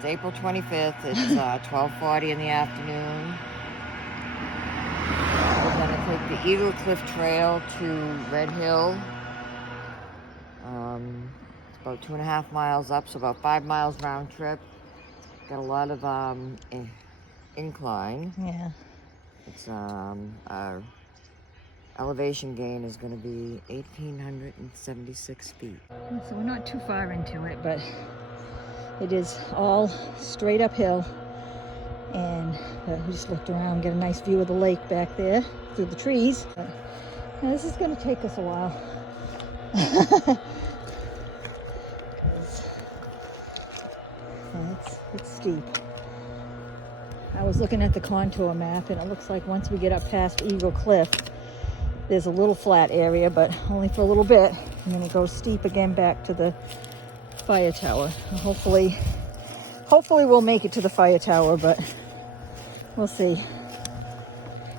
It's April 25th. It's 12:40 in the afternoon. We're going to take the Eagle Cliff Trail to Red Hill. It's about 2.5 miles up, so about 5 miles round trip. Got a lot of incline. Yeah. It's our elevation gain is going to be 1,876 feet. So we're not too far into it, but it is all straight uphill. And we just looked around, get a nice view of the lake back there through the trees. But, this is going to take us a while. it's steep. I was looking at the contour map, and it looks like once we get up past Eagle Cliff, there's a little flat area, but only for a little bit, and then it goes steep again back to the fire tower. And hopefully we'll make it to the fire tower, but we'll see.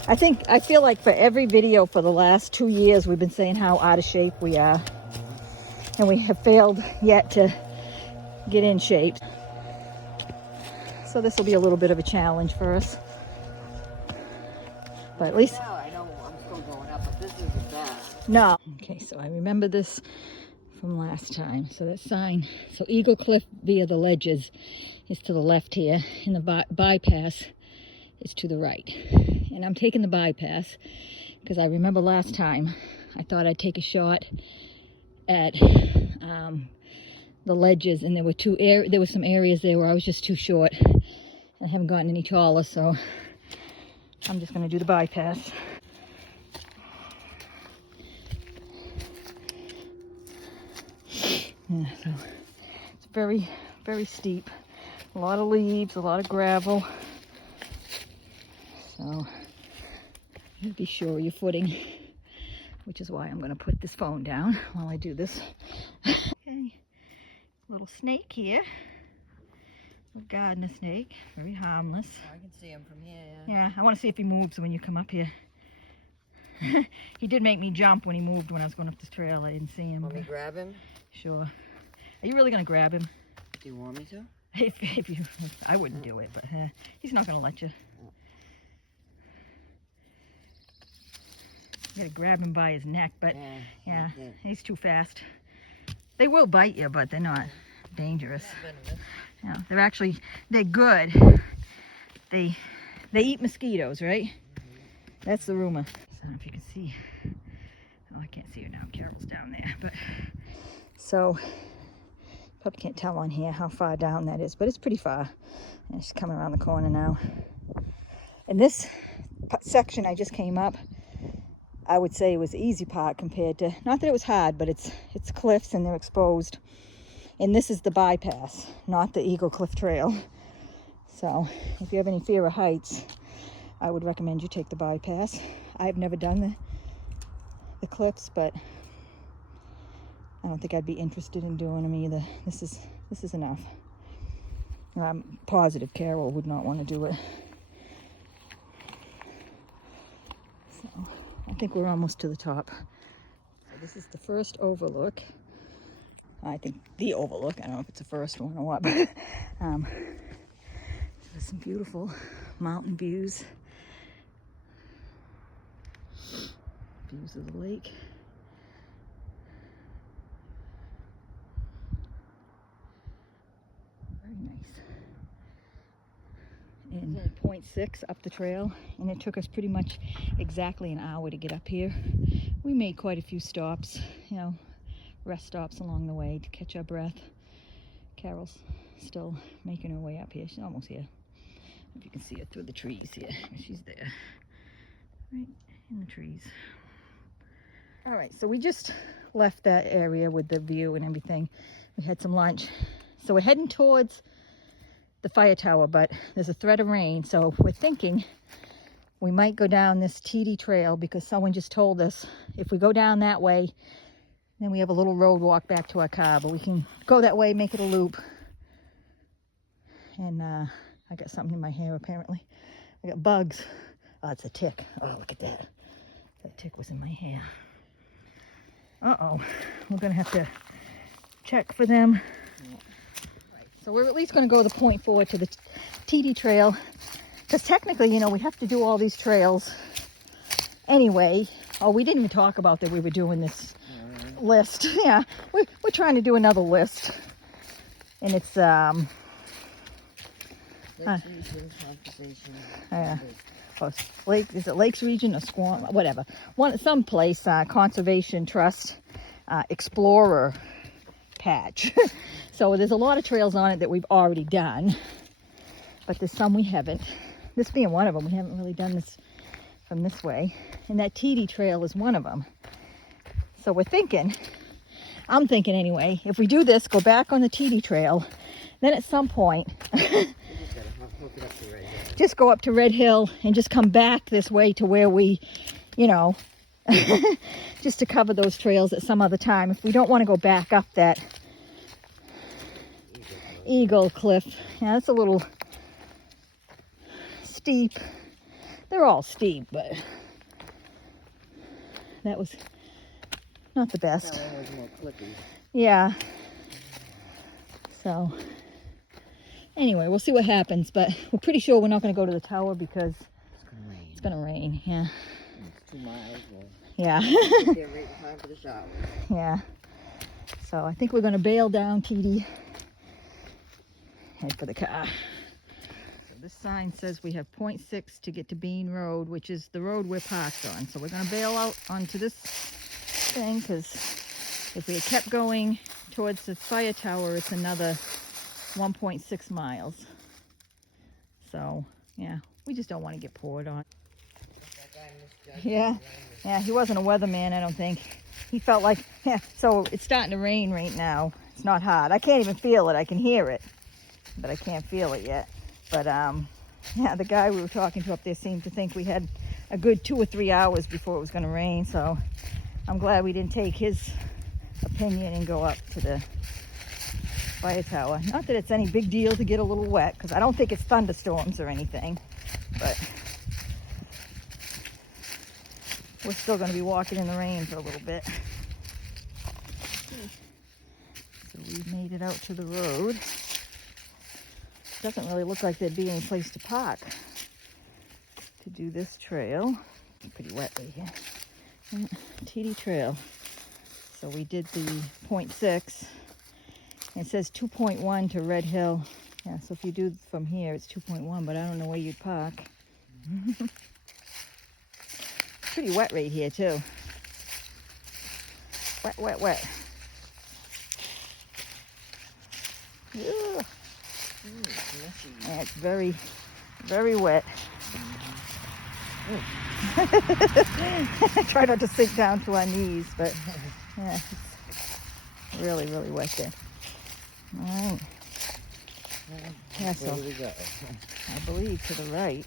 I feel like for every video for the last 2 years, we've been saying how out of shape we are, and we have failed yet to get in shape. So this will be a little bit of a challenge for us. But at least... I know I'm still going up, but this isn't bad. No. Okay, so I remember this from last time. So that sign, so Eagle Cliff via the ledges is to the left here, and the bypass is to the right. And I'm taking the bypass because I remember last time I thought I'd take a shot at the ledges, and there were some areas there where I was just too short. I haven't gotten any taller, so I'm just going to do the bypass. Yeah, so it's very, very steep. A lot of leaves, a lot of gravel. So you have to be sure of your footing, which is why I'm going to put this phone down while I do this. Okay, little snake here. A gardener snake, very harmless. I can see him from here. Yeah, I want to see if he moves when you come up here. He did make me jump when he moved when I was going up this trail. I didn't see him. Want me to grab him? Sure. Are you really going to grab him? Do you want me to? If you, I wouldn't do it, but he's not going to let you. You got to grab him by his neck, but yeah, he's too fast. They will bite you, but they're not dangerous. Yeah, they're good. They eat mosquitoes, right? That's the rumor. So I don't know if you can see. Oh, I can't see her now. Carol's down there, but so probably can't tell on here how far down that is, but it's pretty far. And she's coming around the corner now. And this section I just came up, I would say it was the easy part compared to, not that it was hard, but it's cliffs and they're exposed. And this is the bypass, not the Eagle Cliff Trail. So if you have any fear of heights, I would recommend you take the bypass. I've never done the cliffs, but I don't think I'd be interested in doing them either. This is enough. I'm positive Carol would not want to do it. So I think we're almost to the top. So this is the first overlook. I think the overlook. I don't know if it's the first one or what, but there's some beautiful mountain views. Views of the lake. Very nice. And 0.6 up the trail, and it took us pretty much exactly an hour to get up here. We made quite a few stops, rest stops along the way to catch our breath. Carol's still making her way up here. She's almost here. If you can see her through the trees here. She's there. Right in the trees. All right, so we just left that area with the view and everything. We had some lunch. So we're heading towards the fire tower, but there's a threat of rain. So we're thinking we might go down this Teedie trail because someone just told us if we go down that way, then we have a little road walk back to our car, but we can go that way, make it a loop. And I got something in my hair apparently. I got bugs. Oh, it's a tick. Oh, look at that. That tick was in my hair. Uh-oh. We're going to have to check for them. So we're at least going to go the 0.4 to the Teedie Trail. Because technically, you know, we have to do all these trails anyway. Oh, we didn't even talk about that we were doing this list. Yeah, we're trying to do another list. And it's, is it Lakes Region or Squam? Whatever. Someplace, Conservation Trust Explorer patch. So there's a lot of trails on it that we've already done. But there's some we haven't. This being one of them, we haven't really done this from this way. And that Teedie Trail is one of them. So we're thinking, I'm thinking anyway, if we do this, go back on the Teedie Trail, then at some point, just go up to Red Hill and just come back this way to where we, you know, just to cover those trails at some other time. If we don't want to go back up that Eagle Cliff. Yeah, that's a little steep. They're all steep, but that was not the best. That one was more clippy. Yeah. So anyway, we'll see what happens, but we're pretty sure we're not going to go to the tower because it's going to rain. Yeah. It's 2 miles. Yeah. They're right in time for the shower. Yeah. So I think we're going to bail down, Teedie. Head for the car. So this sign says we have 0.6 to get to Bean Road, which is the road we're parked on. So we're going to bail out onto this thing because if we had kept going towards the fire tower, it's another 1.6 miles. So, yeah, we just don't want to get poured on. Yeah, he wasn't a weatherman, I don't think. He felt like, yeah, so it's starting to rain right now. It's not hard. I can't even feel it. I can hear it, but I can't feel it yet. But, yeah, the guy we were talking to up there seemed to think we had a good 2 or 3 hours before it was going to rain. So I'm glad we didn't take his opinion and go up to the fire tower. Not that it's any big deal to get a little wet, because I don't think it's thunderstorms or anything, but we're still going to be walking in the rain for a little bit. So we made it out to the road. Doesn't really look like there'd be any place to park to do this trail. It's pretty wet right here. Teedie Trail. So we did the 0.6. It says 2.1 to Red Hill. Yeah, so if you do from here, it's 2.1, but I don't know where you'd park. Pretty wet right here, too. Wet, wet, wet. Yeah. Yeah, it's very, very wet. Try not to sink down to our knees, but yeah, it's really, really wet there. All right. Yeah, so I believe to the right.